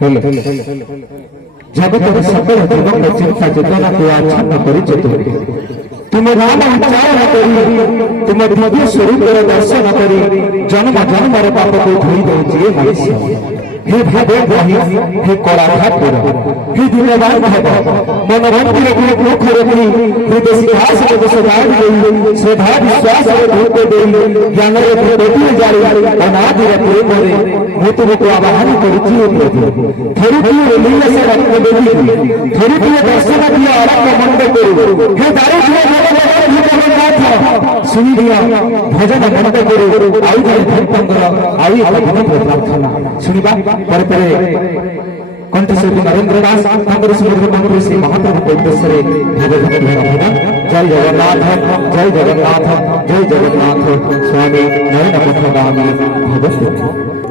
Hello जगत सकल जीवन चिंता चेतना को आच्छन्न परिचित तुम राम उच्चार न करी तुम दिव्य स्वरूप दर्शन करी जन्म जन्म पाप को धोई दे मनुष्य हे भागवत हे कलाघाट हे दिनवान भाव मनोरंजन के मुख रखी हृदय सिंहास को सजाड़ गई श्रद्धा विश्वास धोते देई ज्ञान रे देती जाई अनादि प्रेम रे मैं तुमको आवाहन करूची प्रभु थोड़ी थोड़ी लीला से रख देवी थोड़ी थोड़ी दर्शन दिया आरंभ मंद करू हे दारू सुनी दिया भजन मंद करू आई जय भक्तंगर आई भजन प्रार्थना सुनिबा पर कंठशिल्पी नरेंद्र दास मंदिर श्री महाप्रभु के उद्देश्य भगवत भजन जय जगन्नाथ जय जगन्नाथ जय जगन्नाथ स्वामी नयन पथगामी भगवत।